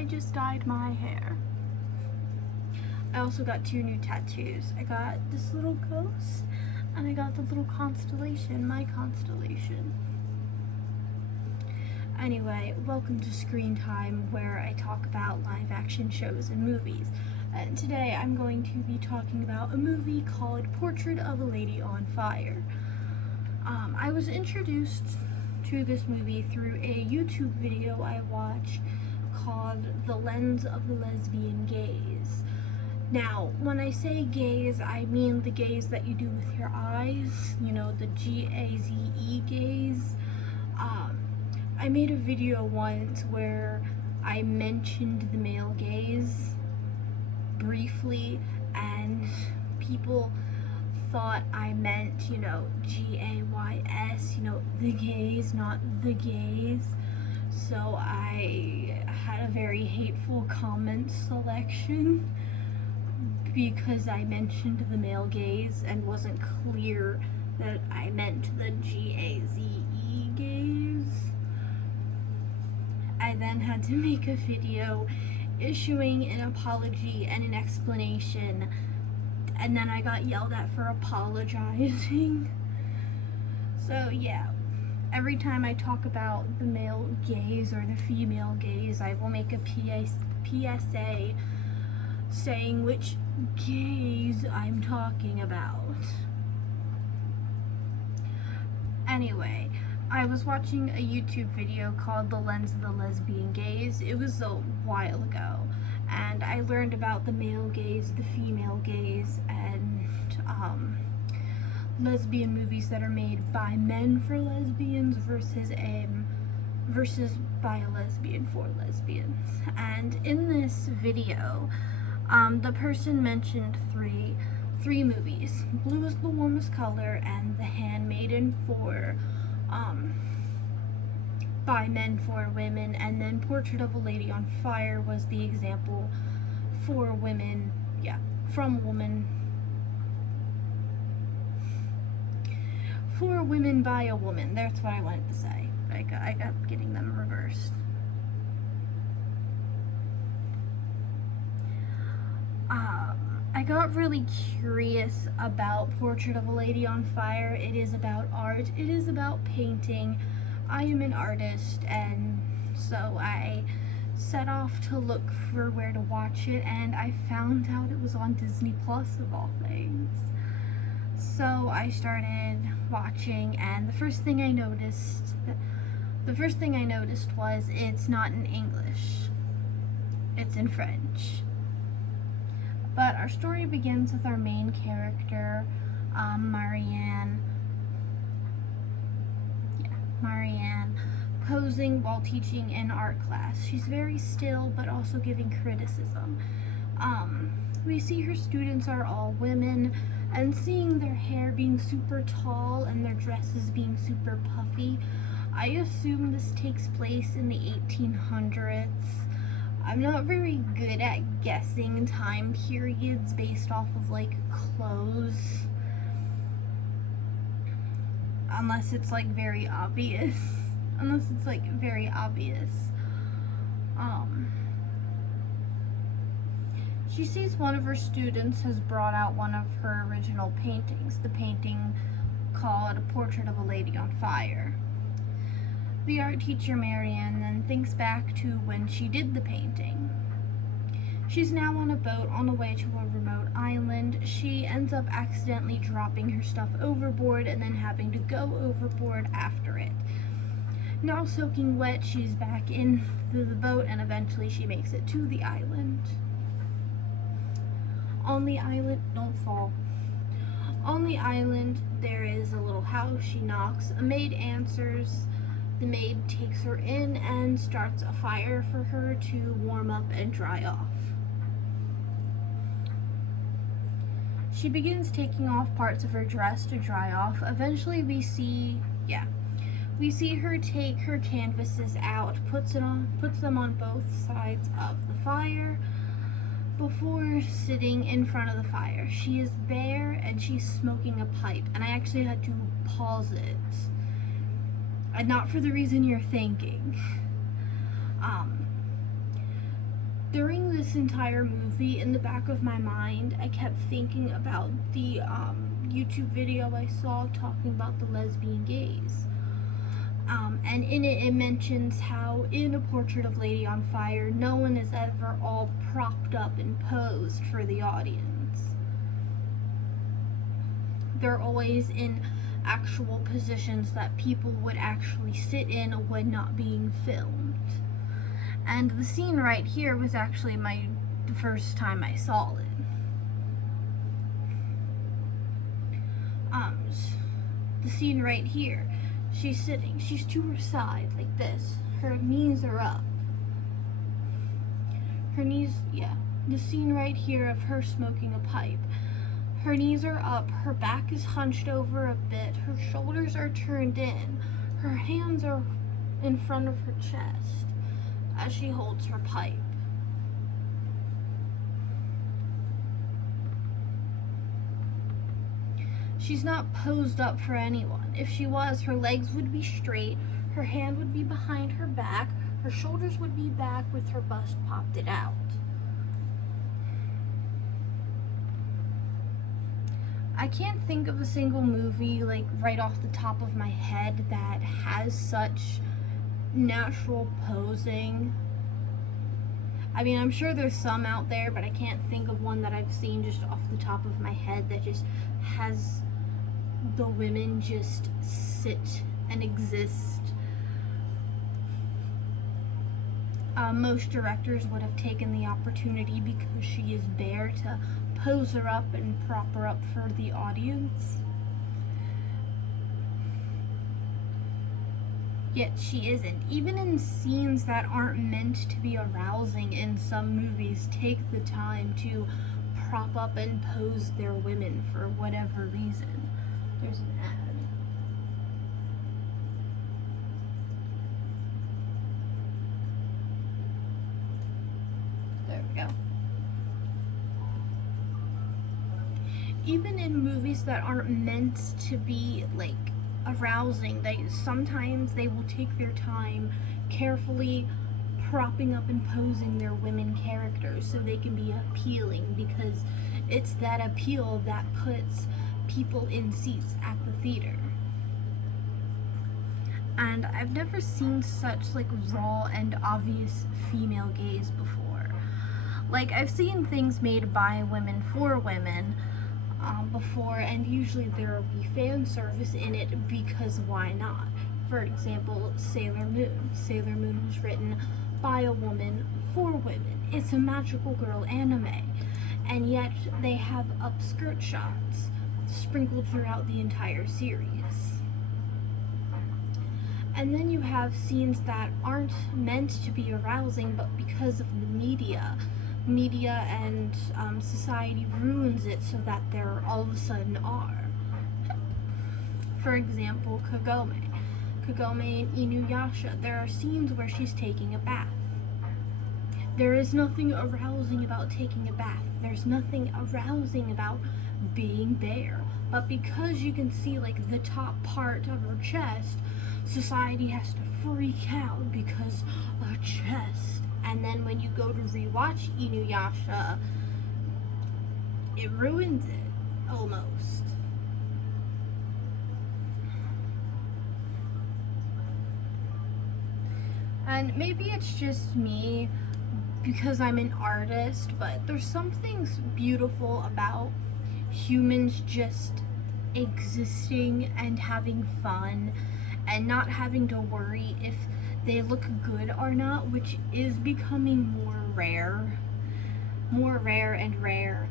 I just dyed my hair. I also got 2 new tattoos. I got this little ghost and I got the little constellation, my constellation. Anyway, welcome to Screen Time, where I talk about live action shows and movies. And today I'm going to be talking about a movie called Portrait of a Lady on Fire. I was introduced to this movie through a YouTube video I watched called The Lens of the Lesbian Gaze. Now, when I say gaze, I mean the gaze that you do with your eyes, you know, the G-A-Z-E gaze. I made a video once where I mentioned the male gaze briefly, and people thought I meant, you know, G-A-Y-S, you know, the gaze, not the gaze. So I had a very hateful comment selection because I mentioned the male gaze and wasn't clear that I meant the G-A-Z-E gaze. I then had to make a video issuing an apology and an explanation, and then I got yelled at for apologizing. So yeah, every time I talk about the male gaze or the female gaze, I will make a PSA saying which gaze I'm talking about. Anyway, I was watching a YouTube video called The Lens of the Lesbian Gaze. It was a while ago, and I learned about the male gaze, the female gaze, and lesbian movies that are made by men for lesbians versus by a lesbian for lesbians. And in this video, the person mentioned three movies. Blue is the Warmest Color and The Handmaiden by men for women, and then Portrait of a Lady on Fire was the example for women, for women by a woman. That's what I wanted to say. I got getting them reversed. I got really curious about Portrait of a Lady on Fire. It is about art. It is about painting. I am an artist, and so I set off to look for where to watch it, and I found out it was on Disney Plus of all things. So I started watching, and the first thing I noticed was it's not in English. It's in French. But our story begins with our main character, Marianne, posing while teaching in art class. She's very still, but also giving criticism. We see her students are all women, and seeing their hair being super tall and their dresses being super puffy, I assume this takes place in the 1800s. I'm not very good at guessing time periods based off of, like, clothes. Unless it's, like, very obvious. She sees one of her students has brought out one of her original paintings, the painting called A Portrait of a Lady on Fire. The art teacher, Marianne, then thinks back to when she did the painting. She's now on a boat on the way to a remote island. She ends up accidentally dropping her stuff overboard and then having to go overboard after it. Now soaking wet, she's back in the boat, and eventually she makes it to the island. On the island, don't fall. On the island, there is a little house. She knocks. A maid answers. The maid takes her in and starts a fire for her to warm up and dry off. She begins taking off parts of her dress to dry off. Eventually we see her take her canvases out, puts them on both sides of the fire before sitting in front of the fire. She is bare and she's smoking a pipe, and I actually had to pause it. And not for the reason you're thinking. During this entire movie, in the back of my mind, I kept thinking about the YouTube video I saw talking about the lesbian gays. And in it, it mentions how in A Portrait of Lady on Fire, no one is ever all propped up and posed for the audience. They're always in actual positions that people would actually sit in when not being filmed. And the scene right here was actually the first time I saw it. The scene right here, she's sitting, she's to her side like this. Her knees are up. Her knees, yeah. The scene right here of her smoking a pipe. Her knees are up, her back is hunched over a bit, her shoulders are turned in, her hands are in front of her chest as she holds her pipe. She's not posed up for anyone. If she was, her legs would be straight, her hand would be behind her back, her shoulders would be back with her bust popped out. I can't think of a single movie, like, right off the top of my head that has such natural posing. I mean, I'm sure there's some out there, but I can't think of one that I've seen just off the top of my head that just has the women just sit and exist. Most directors would have taken the opportunity, because she is bare, to pose her up and prop her up for the audience. Yet she isn't. Even in scenes that aren't meant to be arousing in some movies, take the time to prop up and pose their women for whatever reason. There's an ad. There we go. Even in movies that aren't meant to be, like, arousing, sometimes they will take their time carefully propping up and posing their women characters so they can be appealing, because it's that appeal that puts people in seats at the theater. And I've never seen such, like, raw and obvious female gaze before. Like, I've seen things made by women for women before, and usually there will be fan service in it, because why not? For example, Sailor Moon. Sailor Moon was written by a woman for women. It's a magical girl anime, and yet they have upskirt shots sprinkled throughout the entire series. And then you have scenes that aren't meant to be arousing, but because of the media and society ruins it so that there all of a sudden are. For example, Kagome in Inuyasha, there are scenes where she's taking a bath. There is nothing arousing about taking a bath. There's nothing arousing about being bare. But because you can see, like, the top part of her chest, society has to freak out because a chest. And then when you go to rewatch Inuyasha, it ruins it, almost. And maybe it's just me, because I'm an artist, but there's something beautiful about humans just existing and having fun and not having to worry if they look good or not, which is becoming more rare and rare.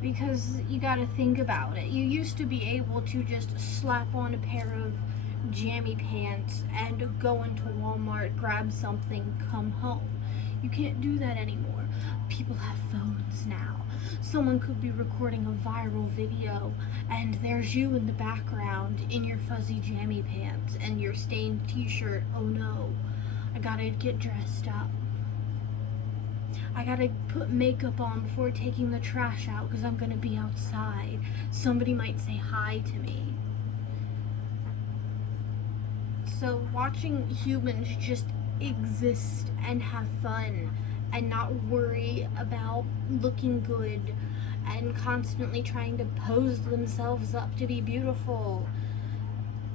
Because you gotta think about it. You used to be able to just slap on a pair of jammy pants and go into Walmart, grab something, come home. You can't do that anymore. People have phones now. Someone could be recording a viral video, and there's you in the background in your fuzzy jammy pants and your stained t-shirt. Oh no, I gotta get dressed up. I gotta put makeup on before taking the trash out because I'm gonna be outside. Somebody might say hi to me. So watching humans just exist and have fun and not worry about looking good and constantly trying to pose themselves up to be beautiful,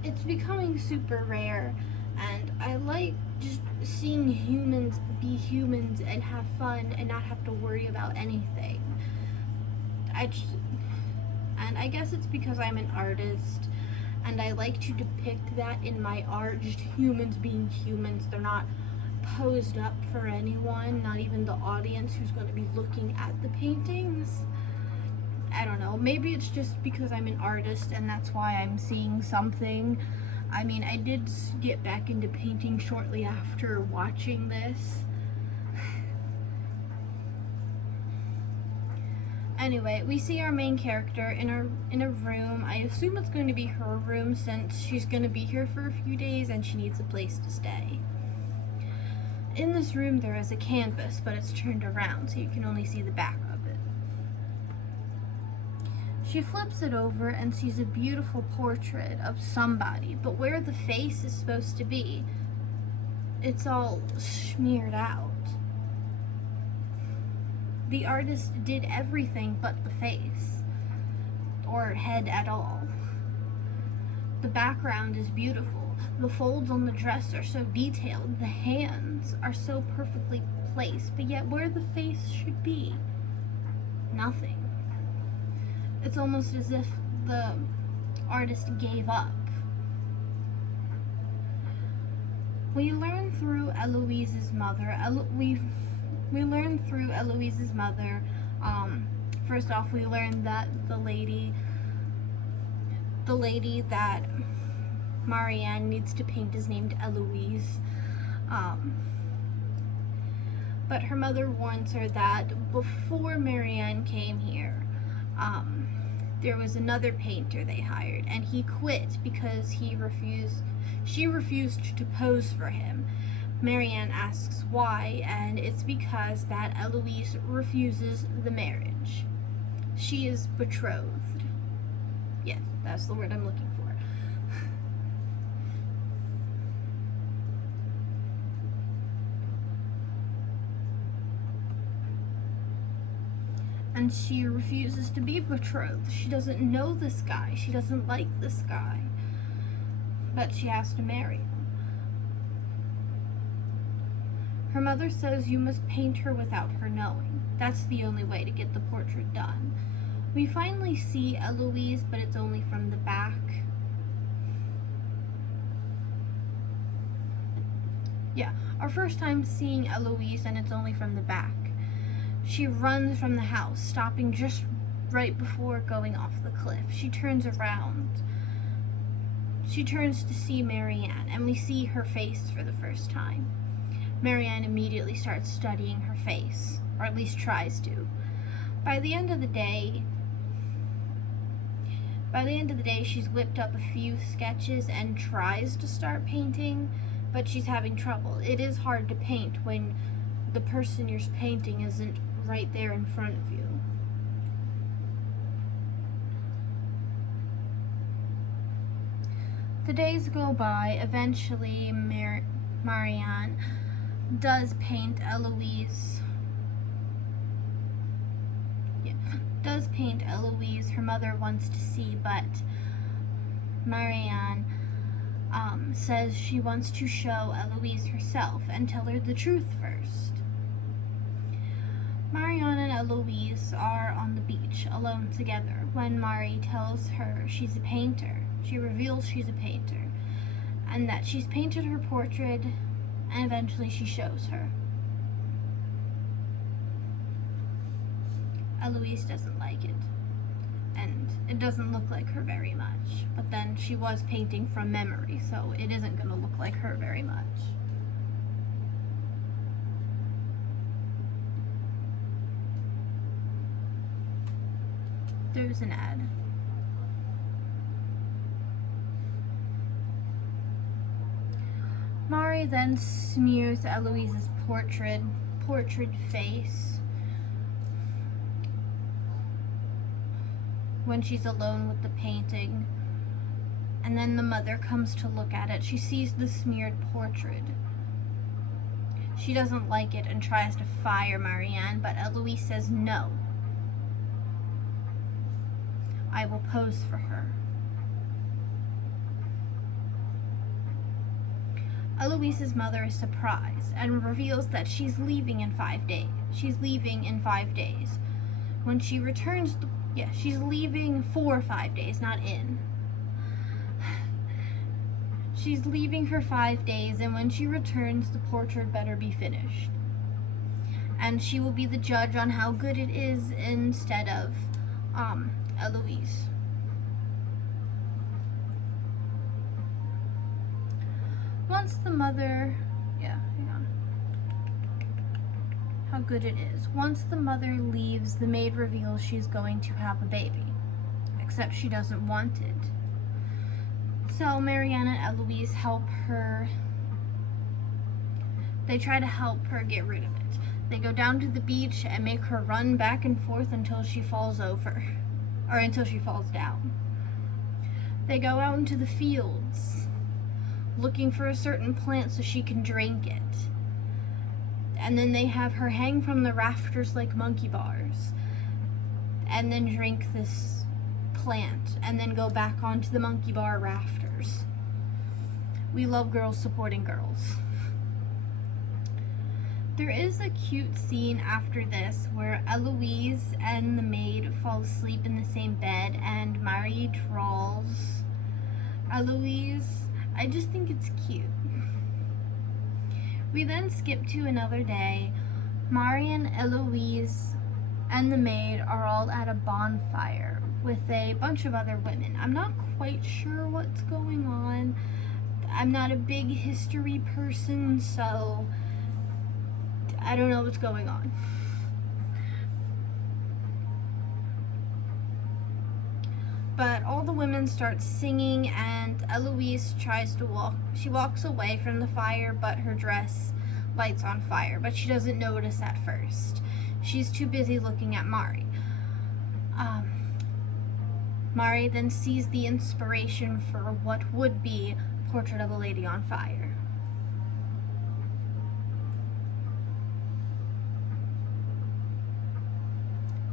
it's becoming super rare. And I like just seeing humans be humans and have fun and not have to worry about anything. And I guess it's because I'm an artist and I like to depict that in my art, just humans being humans. They're not posed up for anyone, not even the audience who's going to be looking at the paintings. I don't know, maybe it's just because I'm an artist and that's why I'm seeing something. I mean, I did get back into painting shortly after watching this. Anyway, we see our main character in a room. I assume it's going to be her room since she's going to be here for a few days and she needs a place to stay. In this room there is a canvas, but it's turned around so you can only see the back of it. She flips it over and sees a beautiful portrait of somebody, but where the face is supposed to be, it's all smeared out. The artist did everything but the face, or head at all. The background is beautiful. The folds on the dress are so detailed. The hands are so perfectly placed, but yet where the face should be, nothing. It's almost as if the artist gave up. We learn through Eloise's mother. We learn through Eloise's mother. First off, we learn that the lady that Marianne needs to paint is named Eloise. But her mother warns her that before Marianne came here, there was another painter they hired, and he quit because she refused to pose for him. Marianne asks why, and it's because that Eloise refuses the marriage. She is betrothed. Yes, that's the word I'm looking for. And she refuses to be betrothed. She doesn't know this guy. She doesn't like this guy. But she has to marry him. Her mother says you must paint her without her knowing. That's the only way to get the portrait done. We finally see Eloise, but it's only from the back. Yeah, our first time seeing Eloise, and it's only from the back. She runs from the house, stopping just right before going off the cliff. She turns around. She turns to see Marianne, and we see her face for the first time. Marianne immediately starts studying her face, or at least tries to. By the end of the day, she's whipped up a few sketches and tries to start painting, but she's having trouble. It is hard to paint when the person you're painting isn't right there in front of you. The days go by. Eventually, Marianne does paint Eloise. Does paint Eloise her mother wants to see, but Marianne says she wants to show Eloise herself and tell her the truth first. Marianne and Eloise are on the beach alone together when Mari tells her she's a painter. She reveals she's a painter and that she's painted her portrait, and eventually she shows her. Eloise doesn't like it, and it doesn't look like her very much. But then she was painting from memory, so it isn't going to look like her very much. There's an ad. Mari then smears Eloise's portrait face when she's alone with the painting. And then the mother comes to look at it. She sees the smeared portrait. She doesn't like it and tries to fire Marianne, but Eloise says no. I will pose for her. Eloise's mother is surprised and reveals that she's leaving in 5 days. She's leaving in 5 days. When she returns, she's leaving for 5 days, not in. She's leaving for 5 days, and when she returns, the portrait better be finished. And she will be the judge on how good it is instead of Eloise. Once the mother, hang on. How good it is. Once the mother leaves, the maid reveals she's going to have a baby. Except she doesn't want it. So Marianne and Eloise help her. They try to help her get rid of it. They go down to the beach and make her run back and forth until she falls over. Or until she falls down. They go out into the fields looking for a certain plant so she can drink it. And then they have her hang from the rafters like monkey bars. And then drink this plant. And then go back onto the monkey bar rafters. We love girls supporting girls. There is a cute scene after this where Eloise and the maid fall asleep in the same bed and Marie draws Eloise. I just think it's cute. We then skip to another day. Marianne, Eloise, and the maid are all at a bonfire with a bunch of other women. I'm not quite sure what's going on. I'm not a big history person, so I don't know what's going on. But all the women start singing and Eloise tries to walk. She walks away from the fire, but her dress lights on fire, but she doesn't notice at first. She's too busy looking at Mari. Mari then sees the inspiration for what would be Portrait of a Lady on Fire.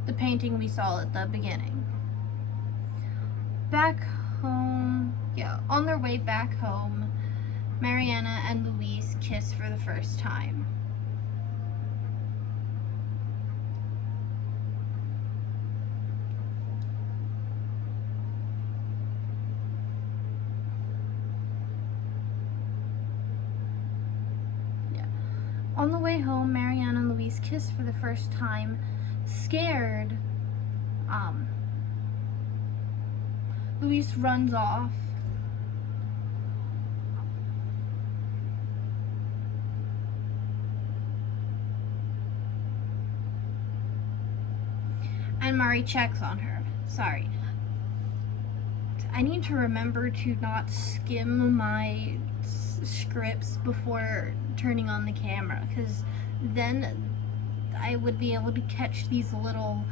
The painting we saw at the beginning. Back home, on their way back home, Mariana and Louise kiss for the first time. On the way home, Marianne and Louise kiss for the first time. Scared, Louise runs off. And Mari checks on her. Sorry. I need to remember to not skim my scripts before turning on the camera, because then I would be able to catch these little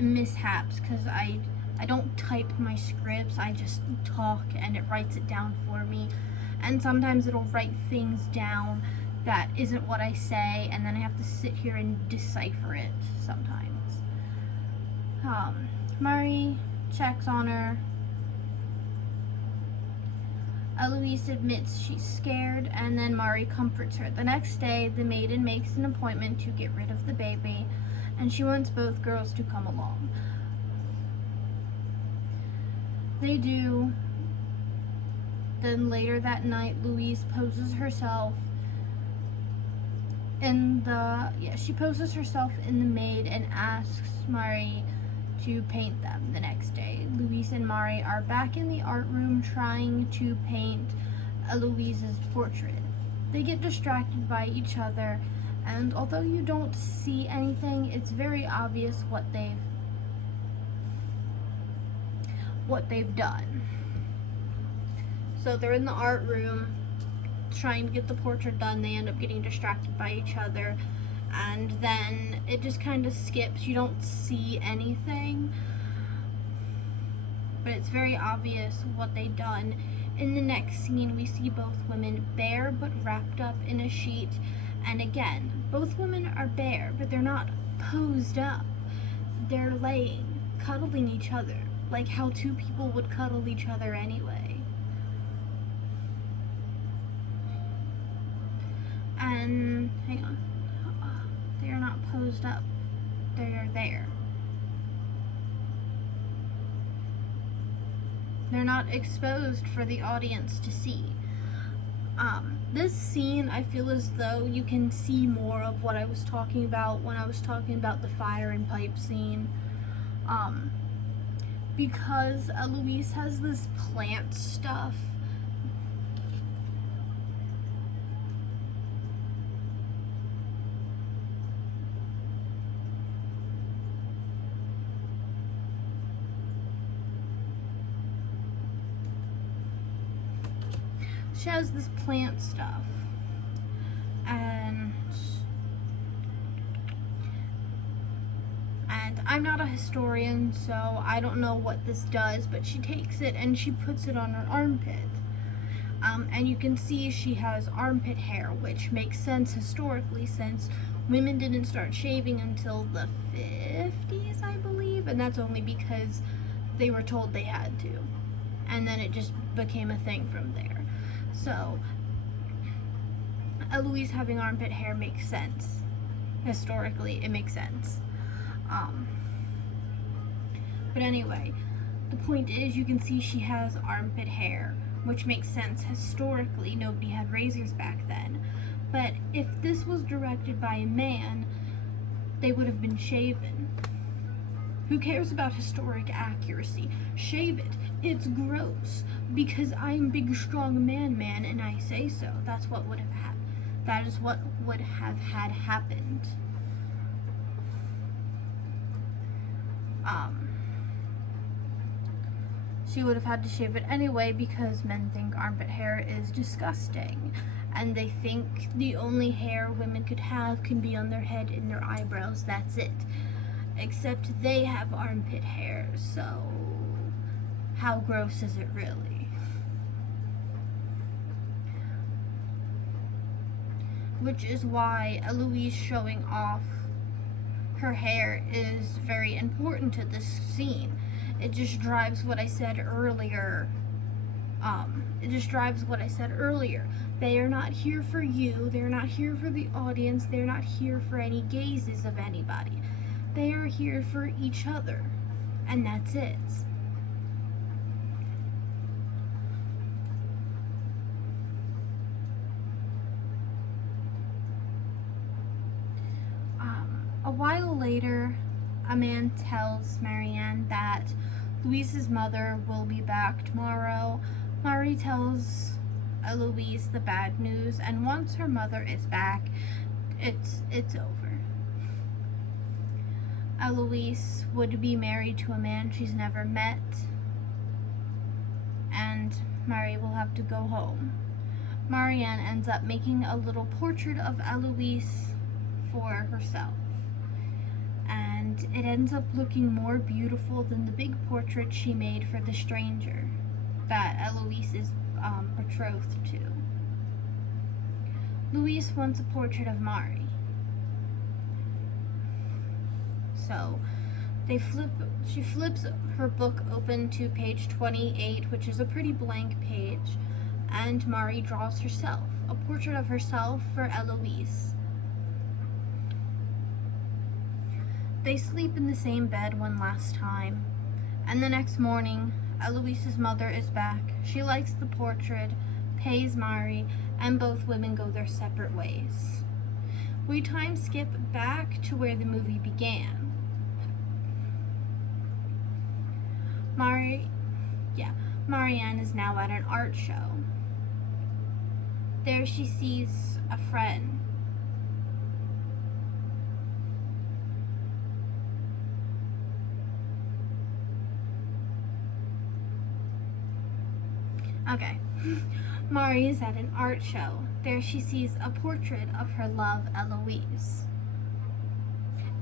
mishaps, because I don't type my scripts, I just talk and it writes it down for me, and sometimes it'll write things down that isn't what I say, and then I have to sit here and decipher it sometimes. Mari checks on her. Eloise admits she's scared, and then Mari comforts her. The next day, the maiden makes an appointment to get rid of the baby, and she wants both girls to come along. They do. Then later that night, Louise poses herself in she poses herself in the maid and asks Mari to paint them the next day. Louise and Mari are back in the art room trying to paint Eloise's portrait. They get distracted by each other, and although you don't see anything, it's very obvious what they've done. So they're in the art room trying to get the portrait done. They end up getting distracted by each other, and then it just kind of skips. You don't see anything, but it's very obvious what they've done. In the next scene, we see both women bare but wrapped up in a sheet, and again, both women are bare, but they're not posed up. They're laying, cuddling each other, like how two people would cuddle each other anyway. And, hang on, they are not posed up, they are there. They're not exposed for the audience to see. This scene, I feel as though you can see more of what I was talking about when I was talking about the fire and pipe scene. Because Eloise has this plant stuff. She has this plant stuff, and I'm not a historian, so I don't know what this does, but she takes it and she puts it on her armpit. And you can see she has armpit hair, which makes sense historically, since women didn't start shaving until the 50s, I believe, and that's only because they were told they had to, and then it just became a thing from there. So, Eloise having armpit hair makes sense. Historically, it makes sense. But anyway, the point is, you can see she has armpit hair, which makes sense. Historically, nobody had razors back then. But if this was directed by a man, they would have been shaven. Who cares about historic accuracy? Shave it. It's gross. Because I'm big, strong man, and I say so. That's what would have happened. That is what would have had happened. She would have had to shave it anyway, because men think armpit hair is disgusting. And they think the only hair women could have can be on their head and their eyebrows. That's it. Except they have armpit hair, so how gross is it really? Which is why Eloise showing off her hair is very important to this scene. It just drives what I said earlier. They are not here for you. They're not here for the audience. They're not here for any gazes of anybody. They are here for each other, and that's it. A while later, a man tells Marianne that Louise's mother will be back tomorrow. Mari tells Eloise the bad news, and once her mother is back, it's over. Eloise would be married to a man she's never met, and Mari will have to go home. Marianne ends up making a little portrait of Eloise for herself, and it ends up looking more beautiful than the big portrait she made for the stranger that Eloise is betrothed to. Louise wants a portrait of Mari. So she flips her book open to page 28, which is a pretty blank page, and Mari draws herself, a portrait of herself for Eloise. They sleep in the same bed one last time, and the next morning, Eloise's mother is back. She likes the portrait, pays Mari, and both women go their separate ways. We time skip back to where the movie began. Marianne is now at an art show. There she sees a friend. Okay. Mari is at an art show. There she sees a portrait of her love, Eloise.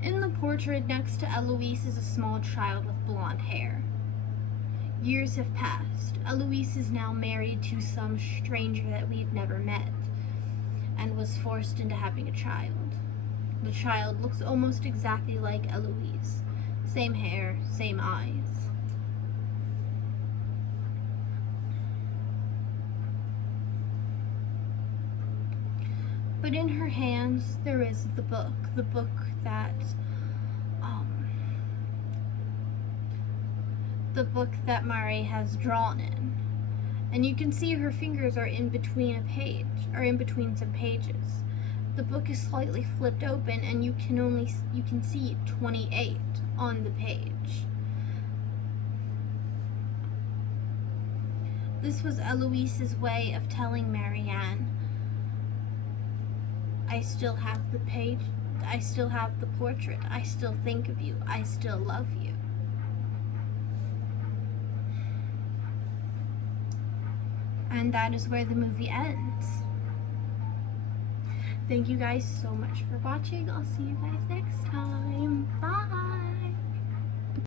In the portrait next to Eloise is a small child with blonde hair. Years have passed. Eloise is now married to some stranger that we've never met and was forced into having a child. The child looks almost exactly like Eloise. Same hair, same eyes. But in her hands there is the book that Mari has drawn in. And you can see her fingers are in between some pages. The book is slightly flipped open and you can see 28 on the page. This was Eloise's way of telling Marianne, I still have the page, I still have the portrait, I still think of you, I still love you. And that is where the movie ends. Thank you guys so much for watching. I'll see you guys next time. Bye!